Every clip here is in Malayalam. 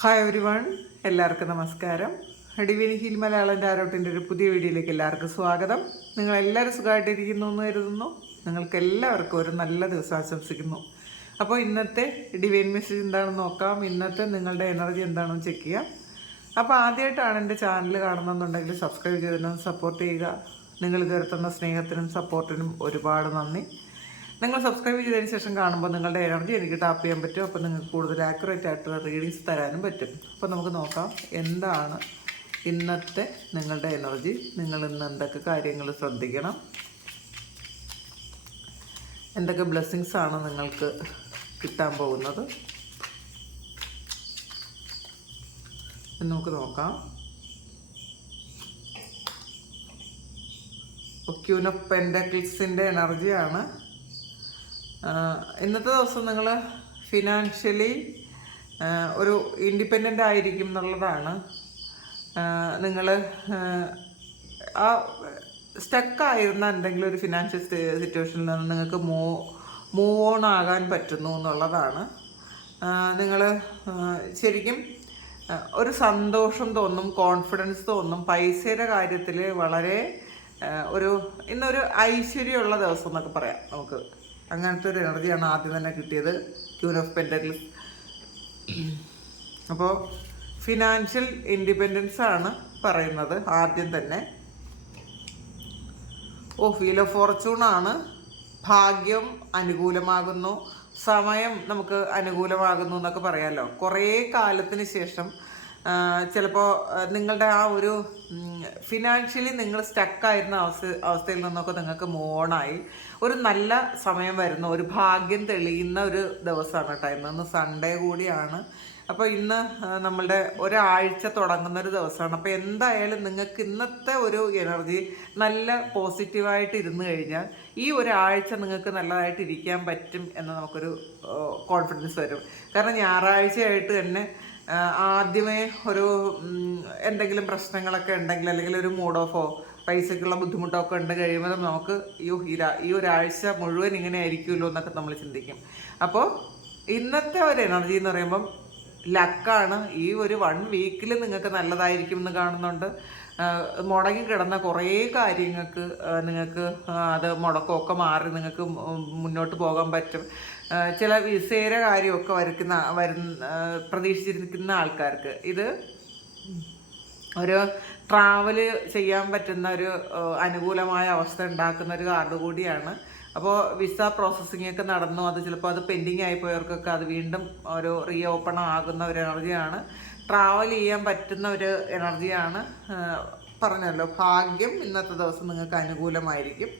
ഹായ് എവരി വൺ, എല്ലാവർക്കും നമസ്കാരം. ഡിവിൻ ഹീൽ മലയാളം ടാരോട്ടിൻ്റെ ഒരു പുതിയ വീഡിയോയിലേക്ക് എല്ലാവർക്കും സ്വാഗതം. നിങ്ങളെല്ലാവരും സുഖമായിട്ടിരിക്കുന്നു എന്ന് കരുതുന്നു. നിങ്ങൾക്ക് എല്ലാവർക്കും ഒരു നല്ല ദിവസം ആശംസിക്കുന്നു. അപ്പോൾ ഇന്നത്തെ ഡിവൈൻ മെസ്സേജ് എന്താണെന്ന് നോക്കാം. ഇന്നത്തെ നിങ്ങളുടെ എനർജി എന്താണെന്ന് ചെക്ക് ചെയ്യാം. അപ്പോൾ ആദ്യമായിട്ടാണ് എൻ്റെ ചാനൽ കാണുന്നതെന്നുണ്ടെങ്കിൽ സബ്സ്ക്രൈബ് ചെയ്തിട്ട് സപ്പോർട്ട് ചെയ്യുക. നിങ്ങൾ ഇതുവരെ സ്നേഹത്തിനും സപ്പോർട്ടിനും ഒരുപാട് നന്ദി. നിങ്ങൾ സബ്സ്ക്രൈബ് ചെയ്തതിന് ശേഷം കാണുമ്പോൾ നിങ്ങളുടെ എനർജി എനിക്ക് ടാപ്പ് ചെയ്യാൻ പറ്റും. അപ്പോൾ നിങ്ങൾക്ക് കൂടുതൽ ആക്യുറേറ്റ് ആയിട്ടുള്ള റീഡിങ്സ് തരാനും പറ്റും. അപ്പോൾ നമുക്ക് നോക്കാം എന്താണ് ഇന്നത്തെ നിങ്ങളുടെ എനർജി. നിങ്ങൾ ഇന്ന് എന്തൊക്കെ കാര്യങ്ങൾ ശ്രദ്ധിക്കണം, എന്തൊക്കെ ബ്ലെസ്സിങ്സ് ആണ് നിങ്ങൾക്ക് കിട്ടാൻ പോകുന്നത് എന്ന് നമുക്ക് നോക്കാം. ക്യൂൻ ഓഫ് പെൻഡക്കിൾസിൻ്റെ എനർജിയാണ്. ഇന്നത്തെ ദിവസം നിങ്ങൾ ഫിനാൻഷ്യലി ഒരു ഇൻഡിപെൻഡൻ്റ് ആയിരിക്കും എന്നുള്ളതാണ്. നിങ്ങൾ ആ സ്റ്റക്കായിരുന്ന എന്തെങ്കിലും ഒരു ഫിനാൻഷ്യൽ സിറ്റുവേഷനിൽ നിന്ന് നിങ്ങൾക്ക് മൂവ് ഓൺ ആകാൻ പറ്റുന്നു എന്നുള്ളതാണ്. നിങ്ങൾ ശരിക്കും ഒരു സന്തോഷം തോന്നും, കോൺഫിഡൻസ് തോന്നും. പൈസയുടെ കാര്യത്തിൽ വളരെ ഇന്നൊരു ഐശ്വര്യമുള്ള ദിവസം എന്നൊക്കെ പറയാം നമുക്ക്. അങ്ങനത്തെ ഒരു എനർജിയാണ് ആദ്യം തന്നെ കിട്ടിയത്, ക്യൂൻ ഓഫ് പെൻഡക്കിൾസ്. അപ്പോൾ ഫിനാൻഷ്യൽ ഇൻഡിപെൻഡൻസ് ആണ് പറയുന്നത് ആദ്യം തന്നെ. വീൽ ഓഫ് ഫോർച്യൂൺ ആണ്. ഭാഗ്യം അനുകൂലമാകുന്നു, സമയം നമുക്ക് അനുകൂലമാകുന്നു എന്നൊക്കെ പറയാമല്ലോ. കുറേ കാലത്തിന് ശേഷം ചിലപ്പോൾ നിങ്ങളുടെ ആ ഒരു ഫിനാൻഷ്യലി നിങ്ങൾ സ്റ്റക്കായിരുന്ന അവസ്ഥയിൽ നിന്നൊക്കെ നിങ്ങൾക്ക് മൂവ് ഓണായി ഒരു നല്ല സമയം വരുന്ന, ഒരു ഭാഗ്യം തെളിയുന്ന ഒരു ദിവസമാണ് കേട്ടോ. ഇന്ന് സൺഡേ കൂടിയാണ്. അപ്പോൾ ഇന്ന് നമ്മളുടെ ഒരാഴ്ച തുടങ്ങുന്ന ഒരു ദിവസമാണ്. അപ്പോൾ എന്തായാലും നിങ്ങൾക്ക് ഇന്നത്തെ ഒരു എനർജി നല്ല പോസിറ്റീവായിട്ട് ഇരുന്ന് കഴിഞ്ഞാൽ ഈ ഒരാഴ്ച നിങ്ങൾക്ക് നല്ലതായിട്ട് ഇരിക്കാൻ പറ്റും എന്ന് നമുക്കൊരു കോൺഫിഡൻസ് വരും. കാരണം ഞായറാഴ്ചയായിട്ട് തന്നെ ആദ്യമേ ഒരു എന്തെങ്കിലും പ്രശ്നങ്ങളൊക്കെ ഉണ്ടെങ്കിൽ, അല്ലെങ്കിൽ ഒരു മൂഡ് ഓഫോ പൈസക്കുള്ള ബുദ്ധിമുട്ടൊക്കെ ഉണ്ട് കഴിയുമ്പോൾ നമുക്ക് ഈ ഒരാഴ്ച മുഴുവൻ ഇങ്ങനെ ആയിരിക്കുമല്ലോ എന്നൊക്കെ നമ്മൾ ചിന്തിക്കും. അപ്പോൾ ഇന്നത്തെ ഒരു എനർജി എന്ന് പറയുമ്പം ലക്കാണ്. ഈ ഒരു 1 വീക്കിൽ നിങ്ങൾക്ക് നല്ലതായിരിക്കും എന്ന് കാണുന്നുണ്ട്. മുടങ്ങി കിടന്ന കുറേ കാര്യങ്ങൾക്ക് നിങ്ങൾക്ക് അത് മുടക്കമൊക്കെ മാറി നിങ്ങൾക്ക് മുന്നോട്ട് പോകാൻ പറ്റും. ചില വിസയുടെ കാര്യമൊക്കെ പ്രതീക്ഷിച്ചിരിക്കുന്ന ആൾക്കാർക്ക് ഇത് ഒരു ട്രാവല് ചെയ്യാൻ പറ്റുന്ന ഒരു അനുകൂലമായ അവസ്ഥ ഉണ്ടാക്കുന്ന ഒരു കാർഡ് കൂടിയാണ്. അപ്പോൾ വിസ പ്രോസസ്സിംഗ് ഒക്കെ നടന്നു, അത് ചിലപ്പോൾ അത് പെൻഡിങ് ആയിപ്പോയവർക്കൊക്കെ അത് വീണ്ടും ഒരു റീ ഓപ്പൺ ആകുന്ന ഒരു എനർജിയാണ്. ട്രാവൽ ചെയ്യാൻ പറ്റുന്ന ഒരു എനർജിയാണ്. പറഞ്ഞല്ലോ, ഭാഗ്യം ഇന്നത്തെ ദിവസം നിങ്ങൾക്ക് അനുകൂലമായിരിക്കും.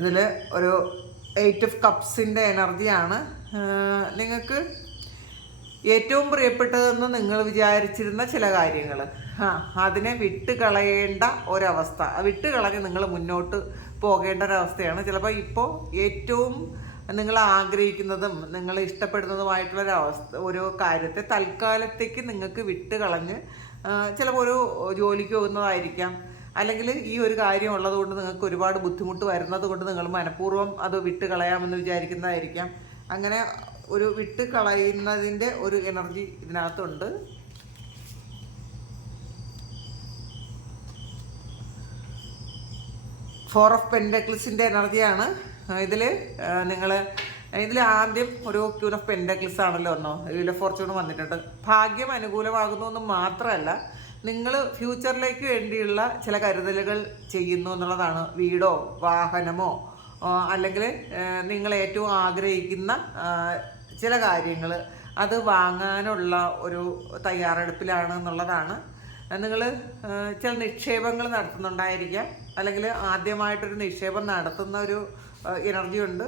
ഇതിൽ ഒരു 8 ഓഫ് കപ്സിൻ്റെ എനർജിയാണ്. നിങ്ങൾക്ക് ഏറ്റവും പ്രിയപ്പെട്ടതെന്ന് നിങ്ങൾ വിചാരിച്ചിരുന്ന ചില കാര്യങ്ങൾ അതിനെ വിട്ടുകളയേണ്ട ഒരവസ്ഥ, വിട്ടുകളഞ്ഞ് നിങ്ങൾ മുന്നോട്ട് പോകേണ്ട ഒരവസ്ഥയാണ്. ചിലപ്പോൾ ഇപ്പോൾ ഏറ്റവും നിങ്ങൾ ആഗ്രഹിക്കുന്നതും നിങ്ങൾ ഒരു കാര്യത്തെ തൽക്കാലത്തേക്ക് നിങ്ങൾക്ക് വിട്ടുകളഞ്ഞ് ചിലപ്പോൾ ഒരു ജോലിക്ക് പോകുന്നതായിരിക്കാം, അല്ലെങ്കിൽ ഈ ഒരു കാര്യം ഉള്ളതുകൊണ്ട് നിങ്ങൾക്ക് ഒരുപാട് ബുദ്ധിമുട്ട് വരുന്നത് കൊണ്ട് നിങ്ങൾ മനഃപൂർവ്വം അത് വിട്ടുകളയാമെന്ന് വിചാരിക്കുന്നതായിരിക്കാം. അങ്ങനെ ഒരു വിട്ടുകളയുന്നതിൻ്റെ ഒരു എനർജി ഇതിനകത്തുണ്ട്. ഫോർ ഓഫ് പെൻഡക്കിൾസിൻ്റെ എനർജിയാണ്. ഇതിൽ ആദ്യം ഒരു ക്യൂൻ ഓഫ് പെൻഡക്കിൾസ് ആണല്ലോ വീൽ ഓഫ് ഫോർച്യൂൺ വന്നിട്ടുണ്ട്. ഭാഗ്യം അനുകൂലമാകുന്നു എന്ന് മാത്രമല്ല, നിങ്ങൾ ഫ്യൂച്ചറിലേക്ക് വേണ്ടിയുള്ള ചില കരുതലുകൾ ചെയ്യുന്നു എന്നുള്ളതാണ്. വീടോ വാഹനമോ അല്ലെങ്കിൽ നിങ്ങൾ ഏറ്റവും ആഗ്രഹിക്കുന്ന ചില കാര്യങ്ങൾ അത് വാങ്ങാനുള്ള ഒരു തയ്യാറെടുപ്പിലാണ് എന്നുള്ളതാണ്. നിങ്ങൾ ചില നിക്ഷേപങ്ങൾ നടത്തുന്നുണ്ടായിരിക്കാം, അല്ലെങ്കിൽ ആദ്യമായിട്ടൊരു നിക്ഷേപം നടത്തുന്ന ഒരു എനർജി ഉണ്ട്.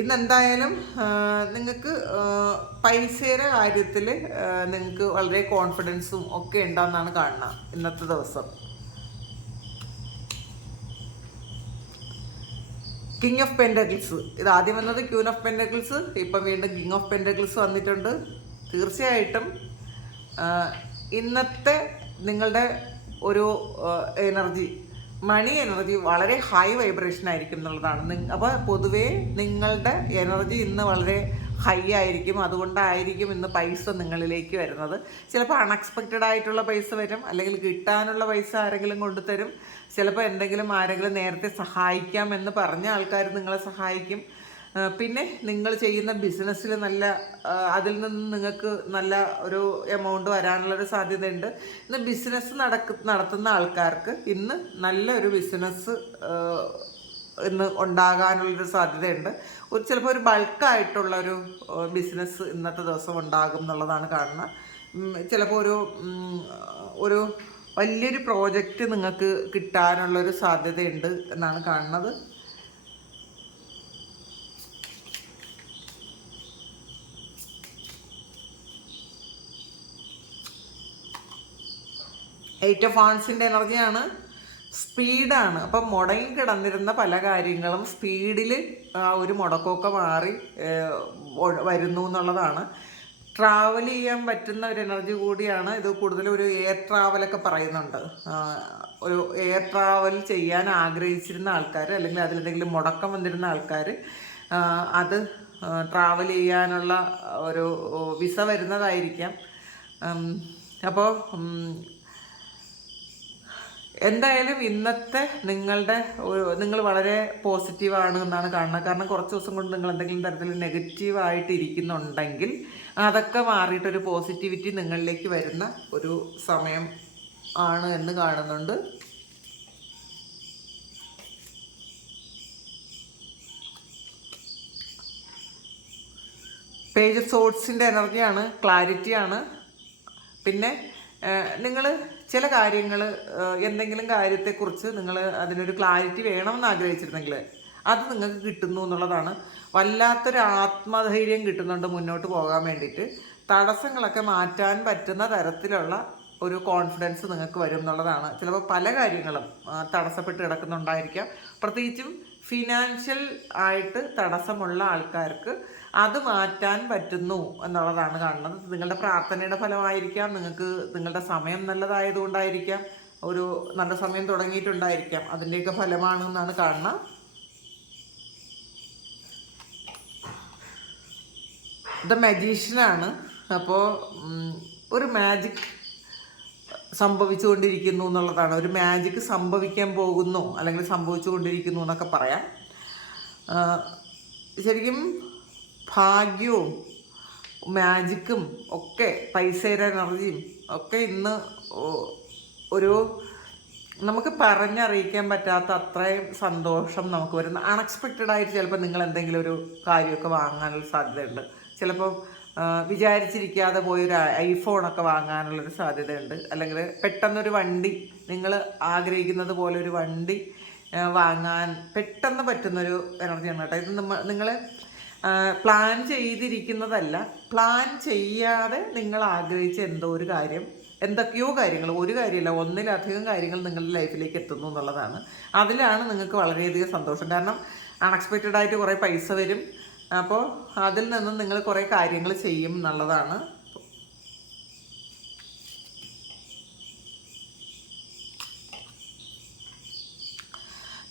ഇന്നെന്തായാലും നിങ്ങൾക്ക് പൈസയുടെ കാര്യത്തിൽ നിങ്ങൾക്ക് വളരെ കോൺഫിഡൻസും ഒക്കെ ഉണ്ടാവുന്നതാണ് കാണുന്നത് ഇന്നത്തെ ദിവസം. കിങ് ഓഫ് പെൻഡക്കിൾസ്, ഇത് ആദ്യം വന്നത് ക്യൂൻ ഓഫ് പെൻഡക്കിൾസ്, ഇപ്പം വീണ്ടും കിങ് ഓഫ് പെൻഡക്കിൾസ് വന്നിട്ടുണ്ട്. തീർച്ചയായിട്ടും ഇന്നത്തെ നിങ്ങളുടെ ഒരു എനർജി മണി എനർജി വളരെ ഹൈ വൈബ്രേഷൻ ആയിരിക്കും എന്നുള്ളതാണ്. അപ്പോൾ പൊതുവേ നിങ്ങളുടെ എനർജി ഇന്ന് വളരെ ഹൈ ആയിരിക്കും. അതുകൊണ്ടായിരിക്കും ഇന്ന് പൈസ നിങ്ങളിലേക്ക് വരുന്നത്. ചിലപ്പോൾ അൺഎക്സ്പെക്റ്റഡ് ആയിട്ടുള്ള പൈസ വരും, അല്ലെങ്കിൽ കിട്ടാനുള്ള പൈസ ആരെങ്കിലും കൊണ്ടുതരും. ചിലപ്പോൾ ആരെങ്കിലും നേരത്തെ സഹായിക്കാം എന്ന് പറഞ്ഞ ആൾക്കാർ നിങ്ങളെ സഹായിക്കും. പിന്നെ നിങ്ങൾ ചെയ്യുന്ന ബിസിനസ്സിൽ അതിൽ നിന്ന് നിങ്ങൾക്ക് നല്ല ഒരു എമൗണ്ട് വരാനുള്ളൊരു സാധ്യതയുണ്ട്. ഇന്ന് ബിസിനസ് നടത്തുന്ന ആൾക്കാർക്ക് ഇന്ന് നല്ലൊരു ബിസിനസ് ഇന്ന് ഉണ്ടാകാനുള്ളൊരു സാധ്യതയുണ്ട്. ചിലപ്പോൾ ഒരു ബൾക്കായിട്ടുള്ളൊരു ബിസിനസ് ഇന്നത്തെ ദിവസം ഉണ്ടാകും എന്നുള്ളതാണ് കാണുന്നത്. ചിലപ്പോൾ ഒരു വലിയൊരു പ്രോജക്റ്റ് നിങ്ങൾക്ക് കിട്ടാനുള്ളൊരു സാധ്യതയുണ്ട് എന്നാണ് കാണുന്നത്. എയ്റ്റ് ഓഫ് വാൺസിൻ്റെ എനർജിയാണ്, സ്പീഡാണ്. അപ്പം മുടങ്ങി കിടന്നിരുന്ന പല കാര്യങ്ങളും സ്പീഡിൽ ഒരു മുടക്കമൊക്കെ മാറി വരുന്നു എന്നുള്ളതാണ്. ട്രാവൽ ചെയ്യാൻ പറ്റുന്ന ഒരു എനർജി കൂടിയാണ് ഇത്. കൂടുതലും ഒരു എയർ ട്രാവലൊക്കെ പറയുന്നുണ്ട്. ഒരു എയർ ട്രാവൽ ചെയ്യാൻ ആഗ്രഹിച്ചിരുന്ന ആൾക്കാർ, അല്ലെങ്കിൽ അതിലെന്തെങ്കിലും മുടക്കം വന്നിരുന്ന ആൾക്കാർ അത് ട്രാവൽ ചെയ്യാനുള്ള ഒരു വിസ വരുന്നതായിരിക്കാം. അപ്പോൾ എന്തായാലും ഇന്നത്തെ നിങ്ങൾ വളരെ പോസിറ്റീവാണ് എന്നാണ് കാണുന്നത്. കാരണം കുറച്ച് ദിവസം കൊണ്ട് നിങ്ങൾ എന്തെങ്കിലും തരത്തിൽ നെഗറ്റീവായിട്ട് ഇരിക്കുന്നുണ്ടെങ്കിൽ അതൊക്കെ മാറിയിട്ടൊരു പോസിറ്റിവിറ്റി നിങ്ങളിലേക്ക് വരുന്ന ഒരു സമയം ആണ് എന്ന് കാണുന്നുണ്ട്. പേജ് ഓഫ് സോർട്സിൻ്റെ എനർജിയാണ്, ക്ലാരിറ്റിയാണ്. പിന്നെ നിങ്ങൾ ചില കാര്യങ്ങൾ, എന്തെങ്കിലും കാര്യത്തെക്കുറിച്ച് നിങ്ങൾ അതിനൊരു ക്ലാരിറ്റി വേണമെന്ന് ആഗ്രഹിച്ചിരുന്നെങ്കിൽ അത് നിങ്ങൾക്ക് കിട്ടുന്നു എന്നുള്ളതാണ്. വല്ലാത്തൊരു ആത്മധൈര്യം കിട്ടുന്നുണ്ട് മുന്നോട്ട് പോകാൻ വേണ്ടിയിട്ട്. തടസ്സങ്ങളൊക്കെ മാറ്റാൻ പറ്റുന്ന തരത്തിലുള്ള ഒരു കോൺഫിഡൻസ് നിങ്ങൾക്ക് വരും എന്നുള്ളതാണ്. ചിലപ്പോൾ പല കാര്യങ്ങളും തടസ്സപ്പെട്ട് കിടക്കുന്നുണ്ടായിരിക്കാം. പ്രത്യേകിച്ചും ഫിനാൻഷ്യൽ ആയിട്ട് തടസ്സമുള്ള ആൾക്കാർക്ക് അത് മാറ്റാൻ പറ്റുന്നു എന്നുള്ളതാണ് കാണുന്നത്. നിങ്ങളുടെ പ്രാർത്ഥനയുടെ ഫലമായിരിക്കാം, നിങ്ങളുടെ സമയം നല്ലതായതുകൊണ്ടായിരിക്കാം, ഒരു നല്ല സമയം തുടങ്ങിയിട്ടുണ്ടായിരിക്കാം, അതിൻ്റെയൊക്കെ ഫലമാണെന്നാണ് കാണുന്നത്. ദ മജീഷ്യനാണ്. അപ്പോൾ ഒരു മാജിക് സംഭവിച്ചുകൊണ്ടിരിക്കുന്നു എന്നുള്ളതാണ്. ഒരു മാജിക് സംഭവിക്കാൻ പോകുന്നു, അല്ലെങ്കിൽ സംഭവിച്ചു കൊണ്ടിരിക്കുന്നു എന്നൊക്കെ പറയാം. ശരിക്കും ഭാഗ്യവും മാജിക്കും ഒക്കെ, പൈസയുടെ എനർജിയും ഒക്കെ ഇന്ന് നമുക്ക് പറഞ്ഞറിയിക്കാൻ പറ്റാത്ത അത്രയും സന്തോഷം നമുക്ക് വരുന്ന, അൺഎക്സ്പെക്റ്റഡ് ആയിട്ട് ചിലപ്പോൾ നിങ്ങൾ എന്തെങ്കിലും ഒരു കാര്യമൊക്കെ വാങ്ങാനുള്ള സാധ്യതയുണ്ട്. ചിലപ്പോൾ വിചാരിച്ചിരിക്കാതെ പോയൊരു ഐഫോണൊക്കെ വാങ്ങാനുള്ളൊരു സാധ്യതയുണ്ട്. അല്ലെങ്കിൽ പെട്ടെന്നൊരു വണ്ടി, നിങ്ങൾ ആഗ്രഹിക്കുന്നത് പോലെ ഒരു വണ്ടി വാങ്ങാൻ പെട്ടെന്ന് പറ്റുന്നൊരു എനർജിയാണ് കേട്ടോ ഇത്. നിങ്ങൾ പ്ലാൻ ചെയ്തിരിക്കുന്നതല്ല, പ്ലാൻ ചെയ്യാതെ നിങ്ങൾ ആഗ്രഹിച്ച എന്തൊക്കെയോ കാര്യങ്ങൾ, ഒരു കാര്യമില്ല, ഒന്നിലധികം കാര്യങ്ങൾ നിങ്ങളുടെ ലൈഫിലേക്ക് എത്തുന്നു എന്നുള്ളതാണ്. അതിലാണ് നിങ്ങൾക്ക് വളരെയധികം സന്തോഷം. കാരണം അൺഎക്സ്പെക്റ്റഡ് ആയിട്ട് കുറേ പൈസ വരും. അപ്പോൾ അതിൽ നിന്നും നിങ്ങൾ കുറേ കാര്യങ്ങൾ ചെയ്യും എന്നുള്ളതാണ്.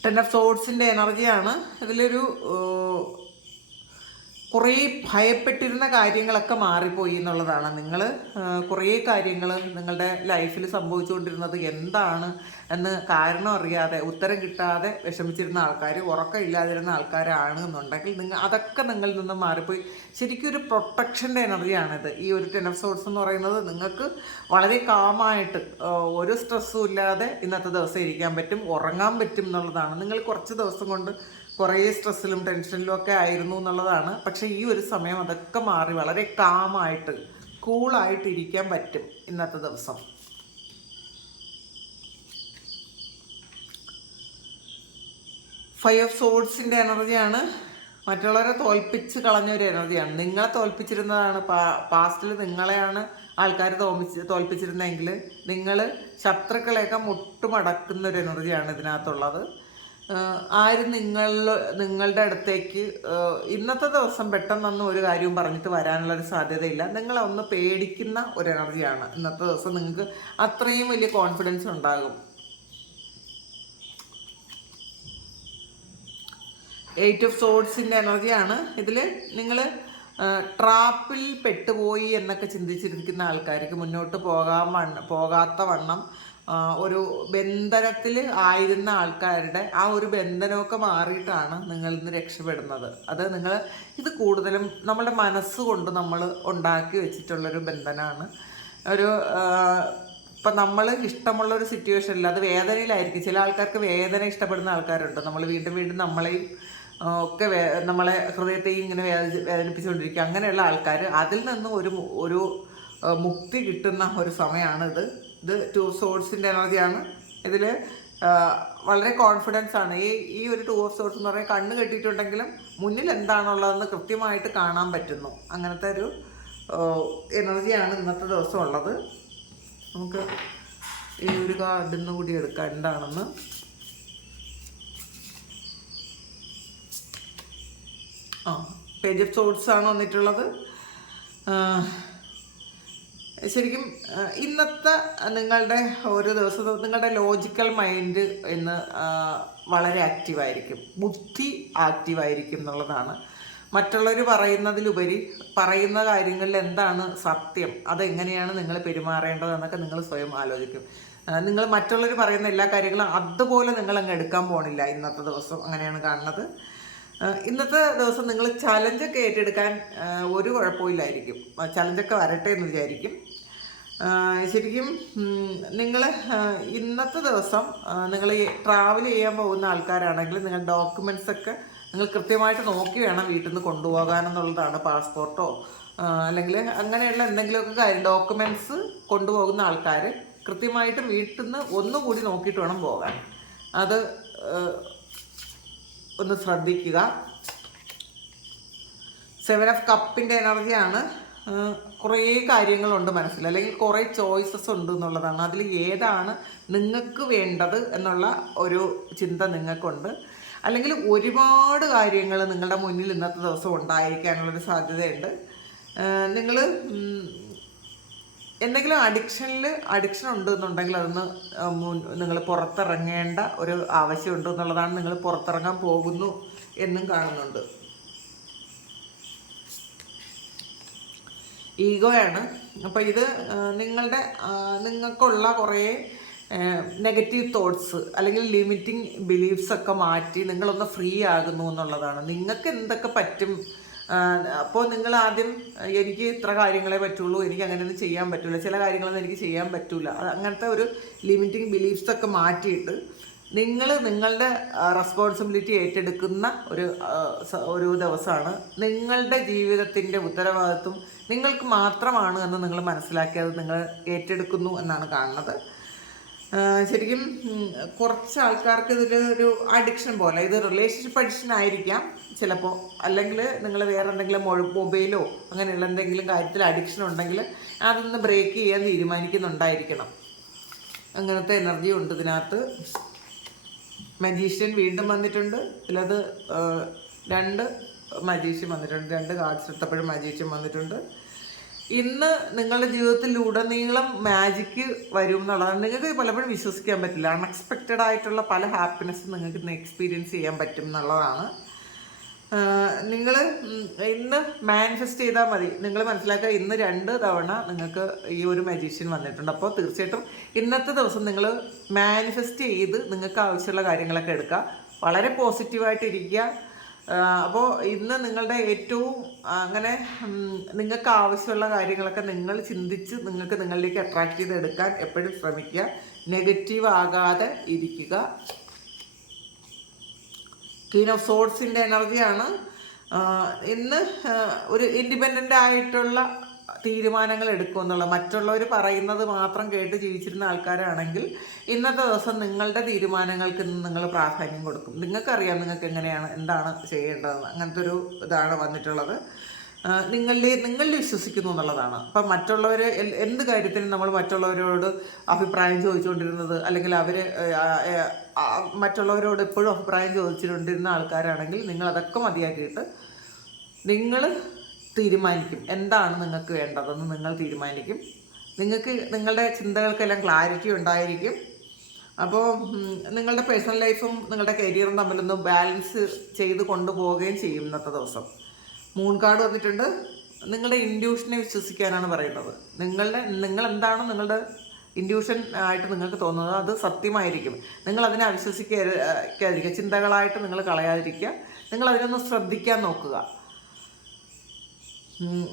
ടെൻ ഓഫ് സോർഡ്സിൻ്റെ എനർജിയാണ്. ഇതിലൊരു കുറേ ഭയപ്പെട്ടിരുന്ന കാര്യങ്ങളൊക്കെ മാറിപ്പോയി എന്നുള്ളതാണ്. നിങ്ങൾ കുറേ കാര്യങ്ങൾ നിങ്ങളുടെ ലൈഫിൽ സംഭവിച്ചുകൊണ്ടിരുന്നത് എന്താണ് എന്ന് കാരണം അറിയാതെ, ഉത്തരം കിട്ടാതെ വിഷമിച്ചിരുന്ന ആൾക്കാർ, ഉറക്കമില്ലാതിരുന്ന ആൾക്കാരാണ് എന്നുണ്ടെങ്കിൽ അതൊക്കെ നിങ്ങളിൽ നിന്ന് മാറിപ്പോയി. ശരിക്കും ഒരു പ്രൊട്ടക്ഷൻ്റെ എനർജിയാണിത്. ഈ ഒരു ടെൻ ഓഫ് സോർഡ്സ് എന്ന് പറയുന്നത് നിങ്ങൾക്ക് വളരെ കാമായിട്ട് ഒരു സ്ട്രെസ്സും ഇല്ലാതെ ഇന്നത്തെ ദിവസം ഇരിക്കാൻ പറ്റും, ഉറങ്ങാൻ പറ്റും എന്നുള്ളതാണ്. നിങ്ങൾ കുറച്ച് ദിവസം കൊണ്ട് കുറേ സ്ട്രെസ്സിലും ടെൻഷനിലും ഒക്കെ ആയിരുന്നു എന്നുള്ളതാണ്. പക്ഷേ ഈ ഒരു സമയം അതൊക്കെ മാറി വളരെ കാമായിട്ട്, കൂളായിട്ട് ഇരിക്കാൻ പറ്റും ഇന്നത്തെ ദിവസം. ഫൈവ് ഓഫ് സോർഡ്സിൻ്റെ എനർജിയാണ്. മറ്റുള്ളവരെ തോൽപ്പിച്ച് കളഞ്ഞൊരു എനർജിയാണ്. നിങ്ങളെ തോൽപ്പിച്ചിരുന്നതാണ് പാസ്റ്റിൽ, നിങ്ങളെയാണ് ആൾക്കാർ തോൽപ്പിച്ചിരുന്നെങ്കിൽ നിങ്ങൾ ശത്രുക്കളെയൊക്കെ മുട്ടുമടക്കുന്നൊരു എനർജിയാണ് ഇതിനകത്തുള്ളത്. ആരും നിങ്ങളുടെ അടുത്തേക്ക് ഇന്നത്തെ ദിവസം പെട്ടെന്നൊന്നും ഒരു കാര്യവും പറഞ്ഞിട്ട് വരാനുള്ളൊരു സാധ്യതയില്ല. നിങ്ങളെ ഒന്ന് പേടിക്കുന്ന ഒരു എനർജിയാണ് ഇന്നത്തെ ദിവസം. നിങ്ങൾക്ക് അത്രയും വലിയ കോൺഫിഡൻസ് ഉണ്ടാകും. എയ്റ്റ് ഓഫ് സോഡ്സിൻ്റെ എനർജിയാണ് ഇതിൽ. നിങ്ങൾ ട്രാപ്പിൽ പെട്ടുപോയി എന്നൊക്കെ ചിന്തിച്ചിരിക്കുന്ന ആൾക്കാർക്ക് മുന്നോട്ട് പോകാത്ത വണ്ണം ഒരു ബന്ധനത്തിൽ ആയിരുന്ന ആൾക്കാരുടെ ആ ഒരു ബന്ധനമൊക്കെ മാറിയിട്ടാണ് നിങ്ങൾ ഇന്ന് രക്ഷപ്പെടുന്നത്. അത് നിങ്ങൾ ഇത് കൂടുതലും നമ്മുടെ മനസ്സുകൊണ്ട് നമ്മൾ ഉണ്ടാക്കി വെച്ചിട്ടുള്ളൊരു ബന്ധനമാണ്. ഒരു ഇപ്പം നമ്മൾ ഇഷ്ടമുള്ളൊരു സിറ്റുവേഷനിൽ അത് വേദനയിലായിരിക്കും. ചില ആൾക്കാർക്ക് വേദന ഇഷ്ടപ്പെടുന്ന ആൾക്കാരുണ്ട്. നമ്മൾ വീണ്ടും വീണ്ടും നമ്മളെയും ഒക്കെ നമ്മളെ ഹൃദയത്തെയും ഇങ്ങനെ വേദനിപ്പിച്ചുകൊണ്ടിരിക്കുക. അങ്ങനെയുള്ള ആൾക്കാർ അതിൽ നിന്ന് ഒരു മുക്തി കിട്ടുന്ന ഒരു സമയമാണിത്. ഇത് ടു സോഡ്സിൻ്റെ എനർജിയാണ്. ഇതിൽ വളരെ കോൺഫിഡൻസ് ആണ്. ഈ ഒരു ടു ഓഫ് സോഡ്സ് എന്ന് പറയുന്നത് കണ്ണ് കെട്ടിയിട്ടുണ്ടെങ്കിലും മുന്നിൽ എന്താണുള്ളതെന്ന് കൃത്യമായിട്ട് കാണാൻ പറ്റുന്നു. അങ്ങനത്തെ ഒരു എനർജിയാണ് ഇന്നത്തെ ദിവസം ഉള്ളത്. നമുക്ക് ഈ ഒരു കാർഡിൽ നിന്ന് കൂടി എടുക്കാം എന്താണെന്ന്. പേജ് ഓഫ് സോഡ്സ് ആണ് വന്നിട്ടുള്ളത്. ശരിക്കും ഇന്നത്തെ നിങ്ങളുടെ ഒരു ദിവസം നിങ്ങളുടെ ലോജിക്കൽ മൈൻഡ് ഇന്ന് വളരെ ആക്റ്റീവായിരിക്കും, ബുദ്ധി ആക്റ്റീവായിരിക്കും എന്നുള്ളതാണ്. മറ്റുള്ളവർ പറയുന്നതിലുപരി പറയുന്ന കാര്യങ്ങളിൽ എന്താണ് സത്യം, അതെങ്ങനെയാണ് നിങ്ങൾ പെരുമാറേണ്ടതെന്നൊക്കെ നിങ്ങൾ സ്വയം ആലോചിക്കും. നിങ്ങൾ മറ്റുള്ളവർ പറയുന്ന എല്ലാ കാര്യങ്ങളും അതുപോലെ നിങ്ങൾ അങ്ങ് എടുക്കാൻ പോണില്ല ഇന്നത്തെ ദിവസം. അങ്ങനെയാണ് കാണുന്നത്. ഇന്നത്തെ ദിവസം നിങ്ങൾ ചലഞ്ചൊക്കെ ഏറ്റെടുക്കാൻ ഒരു കുഴപ്പമില്ലായിരിക്കും. ചലഞ്ചൊക്കെ വരട്ടെ എന്ന് വിചാരിക്കും. ശരിക്കും നിങ്ങൾ ഇന്നത്തെ ദിവസം നിങ്ങൾ ട്രാവൽ ചെയ്യാൻ പോകുന്ന ആൾക്കാരാണെങ്കിൽ നിങ്ങൾ ഡോക്യുമെൻറ്റ്സൊക്കെ നിങ്ങൾ കൃത്യമായിട്ട് നോക്കി വേണം വീട്ടിൽ നിന്ന് കൊണ്ടുപോകാനെന്നുള്ളതാണ്. പാസ്പോർട്ടോ അല്ലെങ്കിൽ അങ്ങനെയുള്ള എന്തെങ്കിലുമൊക്കെ കാര്യം ഡോക്യുമെൻറ്റ്സ് കൊണ്ടുപോകുന്ന ആൾക്കാർ കൃത്യമായിട്ട് വീട്ടിൽ നിന്ന് ഒന്നുകൂടി നോക്കിയിട്ട് വേണം പോകാൻ. അത് ഒന്ന് ശ്രദ്ധിക്കുക. 7 ഓഫ് കപ്പിൻ്റെ എനർജിയാണ്. കുറേ കാര്യങ്ങളുണ്ട് മനസ്സിൽ, അല്ലെങ്കിൽ കുറേ ചോയ്സസ് ഉണ്ട് എന്നുള്ളതാണ്. അതിൽ ഏതാണ് നിങ്ങൾക്ക് വേണ്ടത് എന്നുള്ള ഒരു ചിന്ത നിങ്ങൾക്കുണ്ട്. അല്ലെങ്കിൽ ഒരുപാട് കാര്യങ്ങൾ നിങ്ങളുടെ മുന്നിൽ ഇന്നത്തെ ദിവസം ഉണ്ടായിരിക്കാനുള്ളൊരു സാധ്യതയുണ്ട്. നിങ്ങൾ എന്തെങ്കിലും അഡിക്ഷൻ ഉണ്ട് എന്നുണ്ടെങ്കിൽ അതൊന്ന് നിങ്ങൾ പുറത്തിറങ്ങേണ്ട ഒരു ആവശ്യമുണ്ട് എന്നുള്ളതാണ്. നിങ്ങൾ പുറത്തിറങ്ങാൻ പോകുന്നു എന്നും കാണുന്നുണ്ട്. ഈഗോയാണ്. അപ്പോൾ ഇത് നിങ്ങൾക്കുള്ള കുറേ നെഗറ്റീവ് തോട്ട്സ് അല്ലെങ്കിൽ ലിമിറ്റിംഗ് ബിലീഫ്സ് ഒക്കെ മാറ്റി നിങ്ങളൊന്ന് ഫ്രീ ആകുന്നു എന്നുള്ളതാണ്. നിങ്ങൾക്ക് എന്തൊക്കെ പറ്റും. അപ്പോൾ നിങ്ങൾ ആദ്യം എനിക്ക് ഇത്ര കാര്യങ്ങളെ പറ്റുള്ളൂ, എനിക്ക് അങ്ങനെയൊന്നും ചെയ്യാൻ പറ്റില്ല, ചില കാര്യങ്ങളൊന്നും എനിക്ക് ചെയ്യാൻ പറ്റില്ല, അങ്ങനത്തെ ഒരു ലിമിറ്റിംഗ് ബിലീഫ്സ് ഒക്കെ മാറ്റിയിട്ട് നിങ്ങൾ നിങ്ങളുടെ റെസ്പോൺസിബിലിറ്റി ഏറ്റെടുക്കുന്ന ഒരു ദിവസമാണ്. നിങ്ങളുടെ ജീവിതത്തിൻ്റെ ഉത്തരവാദിത്വം നിങ്ങൾക്ക് മാത്രമാണ് എന്ന് നിങ്ങൾ മനസ്സിലാക്കി അത് നിങ്ങൾ ഏറ്റെടുക്കുന്നു എന്നാണ് കാണുന്നത്. ശരിക്കും കുറച്ച് ആൾക്കാർക്ക് ഇതിലൊരു അഡിക്ഷൻ പോലെ, ഇത് റിലേഷൻഷിപ്പ് അഡിക്ഷൻ ആയിരിക്കാം ചിലപ്പോൾ, അല്ലെങ്കിൽ നിങ്ങൾ വേറെ എന്തെങ്കിലും മൊബൈലോ അങ്ങനെയുള്ള എന്തെങ്കിലും കാര്യത്തിൽ അഡിക്ഷൻ ഉണ്ടെങ്കിൽ അതൊന്ന് ബ്രേക്ക് ചെയ്യാൻ തീരുമാനിക്കുന്നുണ്ടായിരിക്കണം. അങ്ങനത്തെ എനർജി ഉണ്ട് ഇതിനകത്ത്. മജീഷ്യൻ വീണ്ടും വന്നിട്ടുണ്ട്. ഇതിലത് 2 മജീഷ്യൻ വന്നിട്ടുണ്ട്. 2 കാർഡ്സ് എടുത്തപ്പോഴും മജീഷ്യൻ വന്നിട്ടുണ്ട്. ഇന്ന് നിങ്ങളുടെ ജീവിതത്തിലുടനീളം മാജിക്ക് വരും എന്നുള്ളതാണ്. നിങ്ങൾക്ക് പലപ്പോഴും വിശ്വസിക്കാൻ പറ്റില്ല. അൺഎക്സ്പെക്റ്റഡ് ആയിട്ടുള്ള പല ഹാപ്പിനെസ്സും നിങ്ങൾക്ക് ഇന്ന് എക്സ്പീരിയൻസ് ചെയ്യാൻ പറ്റും എന്നുള്ളതാണ്. നിങ്ങൾ ഇന്ന് മാനിഫെസ്റ്റ് ചെയ്താൽ മതി. നിങ്ങൾ മനസ്സിലാക്കുക, ഇന്ന് 2 തവണ നിങ്ങൾക്ക് ഈ ഒരു മജീഷ്യൻ വന്നിട്ടുണ്ട്. അപ്പോൾ തീർച്ചയായിട്ടും ഇന്നത്തെ ദിവസം നിങ്ങൾ മാനിഫെസ്റ്റ് ചെയ്ത് നിങ്ങൾക്ക് ആവശ്യമുള്ള കാര്യങ്ങളൊക്കെ എടുക്കുക. വളരെ പോസിറ്റീവായിട്ടിരിക്കുക. അപ്പോൾ ഇന്ന് നിങ്ങളുടെ ഏറ്റവും അങ്ങനെ നിങ്ങൾക്ക് ആവശ്യമുള്ള കാര്യങ്ങളൊക്കെ നിങ്ങൾ ചിന്തിച്ച് നിങ്ങൾക്ക് നിങ്ങളിലേക്ക് അട്രാക്റ്റ് ചെയ്ത് എടുക്കാൻ എപ്പോഴും ശ്രമിക്കുക. നെഗറ്റീവ് ആകാതെ ഇരിക്കുക. ക്വീൻ ഓഫ് സോഡ്സിൻ്റെ എനർജിയാണ്. ഇന്ന് ഒരു ഇൻഡിപെൻഡൻ്റ് ആയിട്ടുള്ള തീരുമാനങ്ങൾ എടുക്കുമെന്നുള്ള, മറ്റുള്ളവർ പറയുന്നത് മാത്രം കേട്ട് ജീവിച്ചിരുന്ന ആൾക്കാരാണെങ്കിൽ ഇന്നത്തെ ദിവസം നിങ്ങളുടെ തീരുമാനങ്ങൾക്ക് നിങ്ങൾ പ്രാധാന്യം കൊടുക്കും. നിങ്ങൾക്കറിയാം നിങ്ങൾക്ക് എന്താണ് ചെയ്യേണ്ടതെന്ന്. അങ്ങനത്തെ ഒരു ഇതാണ് വന്നിട്ടുള്ളത്. നിങ്ങളിൽ വിശ്വസിക്കുന്നു എന്നുള്ളതാണ്. അപ്പം മറ്റുള്ളവർ എന്ത് കാര്യത്തിനും നമ്മൾ മറ്റുള്ളവരോട് അഭിപ്രായം ചോദിച്ചുകൊണ്ടിരുന്നത്, അല്ലെങ്കിൽ അവർ മറ്റുള്ളവരോട് എപ്പോഴും അഭിപ്രായം ചോദിച്ചുകൊണ്ടിരുന്ന ആൾക്കാരാണെങ്കിൽ നിങ്ങൾ അതൊക്കെ മതിയാക്കിയിട്ട് നിങ്ങൾ തീരുമാനിക്കും എന്താണ് നിങ്ങൾക്ക് വേണ്ടതെന്ന്. നിങ്ങൾ തീരുമാനിക്കും. നിങ്ങൾക്ക് നിങ്ങളുടെ ചിന്തകൾക്കെല്ലാം ക്ലാരിറ്റി ഉണ്ടായിരിക്കും. അപ്പോൾ നിങ്ങളുടെ പേഴ്സണൽ ലൈഫും നിങ്ങളുടെ കരിയറും തമ്മിലൊന്ന് ബാലൻസ് ചെയ്ത് കൊണ്ടുപോവുകയും ചെയ്യും ഇന്നത്തെ ദിവസം. മൂൺ കാർഡ് വന്നിട്ടുണ്ട്. നിങ്ങളുടെ ഇൻഡ്യൂഷനെ വിശ്വസിക്കാനാണ് പറയുന്നത്. നിങ്ങൾ എന്താണോ നിങ്ങളുടെ ഇൻഡ്യൂഷൻ ആയിട്ട് നിങ്ങൾക്ക് തോന്നുന്നത് അത് സത്യമായിരിക്കും. നിങ്ങൾ അതിനെ അവിശ്വസിക്കാതിരിക്കുക, ചിന്തകളായിട്ട് നിങ്ങൾ കളയാതിരിക്കുക, നിങ്ങൾ അതിനൊന്ന് ശ്രദ്ധിക്കാൻ നോക്കുക.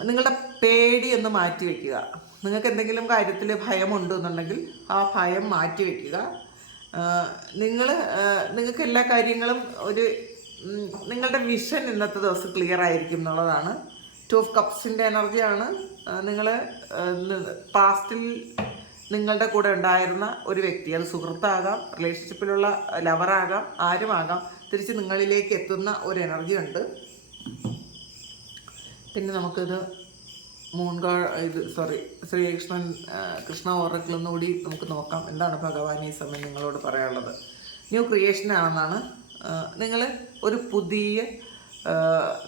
നിങ്ങളുടെ പേടി ഒന്ന് മാറ്റി വയ്ക്കുക. നിങ്ങൾക്ക് കാര്യത്തിൽ ഭയമുണ്ടെന്നുണ്ടെങ്കിൽ ആ ഭയം മാറ്റി വയ്ക്കുക. നിങ്ങൾക്ക് എല്ലാ കാര്യങ്ങളും നിങ്ങളുടെ വിഷൻ ഇന്നത്തെ ദിവസം ക്ലിയർ ആയിരിക്കും എന്നുള്ളതാണ്. 2 of കപ്സിൻ്റെ എനർജിയാണ്. നിങ്ങൾ പാസ്റ്റിൽ നിങ്ങളുടെ കൂടെ ഉണ്ടായിരുന്ന ഒരു വ്യക്തി, അത് സുഹൃത്താകാം, റിലേഷൻഷിപ്പിലുള്ള ലവറാകാം, ആരുമാകാം, തിരിച്ച് നിങ്ങളിലേക്ക് എത്തുന്ന ഒരു എനർജി ഉണ്ട്. പിന്നെ നമുക്കിത് കൃഷ്ണ ഓറക്കിൾ ഒന്നുകൂടി നമുക്ക് നോക്കാം. എന്താണ് ഭഗവാൻ ഈ സമയം നിങ്ങളോട് പറയാനുള്ളത്? ന്യൂ ക്രിയേഷൻ ആണെന്നാണ്. നിങ്ങൾ ഒരു പുതിയ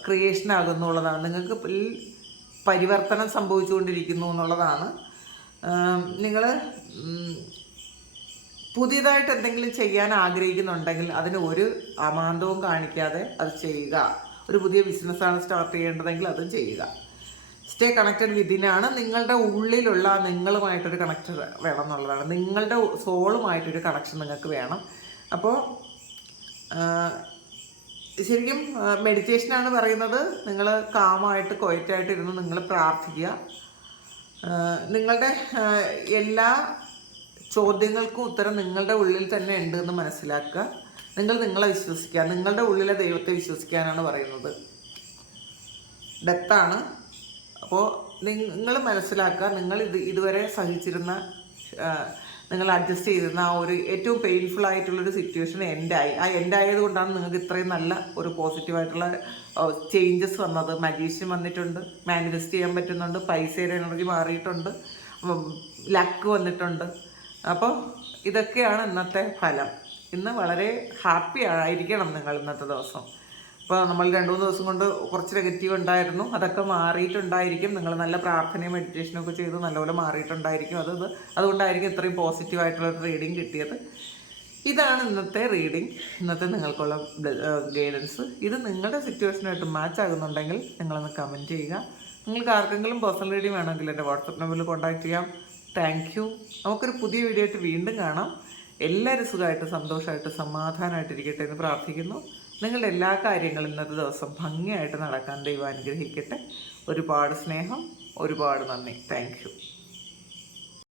ക്രിയേഷൻ ആകുന്നുള്ളതാണ്. നിങ്ങൾക്ക് പരിവർത്തനം സംഭവിച്ചുകൊണ്ടിരിക്കുന്നു എന്നുള്ളതാണ്. നിങ്ങൾ പുതിയതായിട്ട് എന്തെങ്കിലും ചെയ്യാൻ ആഗ്രഹിക്കുന്നുണ്ടെങ്കിൽ അതിന് ഒരു അമാന്തവും കാണിക്കാതെ അത് ചെയ്യുക. ഒരു പുതിയ ബിസിനസ്സാണ് സ്റ്റാർട്ട് ചെയ്യേണ്ടതെങ്കിൽ അതും ചെയ്യുക. സ്റ്റേ കണക്റ്റഡ് വിതിനാണ്. നിങ്ങളുടെ ഉള്ളിലുള്ള നിങ്ങളുമായിട്ടൊരു കണക്ഷൻ വേണം എന്നുള്ളതാണ്. നിങ്ങളുടെ സോളുമായിട്ടൊരു കണക്ഷൻ നിങ്ങൾക്ക് വേണം. അപ്പോൾ ശരിക്കും മെഡിറ്റേഷനാണ് പറയുന്നത്. നിങ്ങൾ കാമായിട്ട് ക്വയറ്റായിട്ട് ഇരുന്ന് നിങ്ങൾ പ്രാർത്ഥിക്കുക. നിങ്ങളുടെ എല്ലാ ചോദ്യങ്ങൾക്കും ഉത്തരം നിങ്ങളുടെ ഉള്ളിൽ തന്നെ ഉണ്ട് എന്ന് മനസ്സിലാക്കുക. നിങ്ങളെ വിശ്വസിക്കുക. നിങ്ങളുടെ ഉള്ളിലെ ദൈവത്തെ വിശ്വസിക്കാനാണ് പറയുന്നത്. ഡെത്താണ്. അപ്പോൾ നിങ്ങൾ മനസ്സിലാക്കുക, നിങ്ങൾ ഇതുവരെ സഹിച്ചിരുന്ന, നിങ്ങൾ അഡ്ജസ്റ്റ് ചെയ്തിരുന്ന ആ ഒരു ഏറ്റവും പെയിൻഫുൾ ആയിട്ടുള്ളൊരു സിറ്റുവേഷൻ എൻഡായി. ആ എൻഡായത് കൊണ്ടാണ് നിങ്ങൾക്ക് ഇത്രയും നല്ല ഒരു പോസിറ്റീവായിട്ടുള്ള ചേഞ്ചസ് വന്നത്. മജീഷ്യൻ വന്നിട്ടുണ്ട്, മാനിഫെസ്റ്റ് ചെയ്യാൻ പറ്റുന്നുണ്ട്, പൈസയുടെ എനർജി മാറിയിട്ടുണ്ട്, ലക്ക് വന്നിട്ടുണ്ട്. അപ്പോൾ ഇതൊക്കെയാണ് ഇന്നത്തെ ഫലം. ഇന്ന് വളരെ ഹാപ്പി ആയിരിക്കണം നിങ്ങൾ ഇന്നത്തെ ദിവസം. ഇപ്പോൾ നമ്മൾ 2-3 ദിവസം കൊണ്ട് കുറച്ച് നെഗറ്റീവ് ഉണ്ടായിരുന്നു, അതൊക്കെ മാറിയിട്ടുണ്ടായിരിക്കും. നിങ്ങൾ നല്ല പ്രാർത്ഥനയും മെഡിറ്റേഷനും ഒക്കെ ചെയ്ത് നല്ലപോലെ മാറിയിട്ടുണ്ടായിരിക്കും. അതുകൊണ്ടായിരിക്കും ഇത്രയും പോസിറ്റീവായിട്ടുള്ളൊരു റീഡിങ് കിട്ടിയത്. ഇതാണ് ഇന്നത്തെ റീഡിങ്, ഇന്നത്തെ നിങ്ങൾക്കുള്ള ഗൈഡൻസ്. ഇത് നിങ്ങളുടെ സിറ്റുവേഷനായിട്ട് മാച്ച് ആകുന്നുണ്ടെങ്കിൽ നിങ്ങളൊന്ന് കമൻറ്റ് ചെയ്യുക. നിങ്ങൾക്ക് ആർക്കെങ്കിലും പേഴ്സണൽ റീഡിങ് വേണമെങ്കിൽ എൻ്റെ വാട്സപ്പ് നമ്പറിൽ കോൺടാക്ട് ചെയ്യാം. Thank you. നമുക്കൊരു പുതിയ വീഡിയോ ആയിട്ട് വീണ്ടും കാണാം. എല്ലാവരും സുഖമായിട്ട് സന്തോഷമായിട്ട് സമാധാനമായിട്ടിരിക്കട്ടെ എന്ന് പ്രാർത്ഥിക്കുന്നു. നിങ്ങളുടെ എല്ലാ കാര്യങ്ങളും ഇന്നത്തെ ദിവസം ഭംഗിയായിട്ട് നടക്കാൻ ദൈവം അനുഗ്രഹിക്കട്ടെ. ഒരുപാട് സ്നേഹം, ഒരുപാട് നന്ദി. Thank you.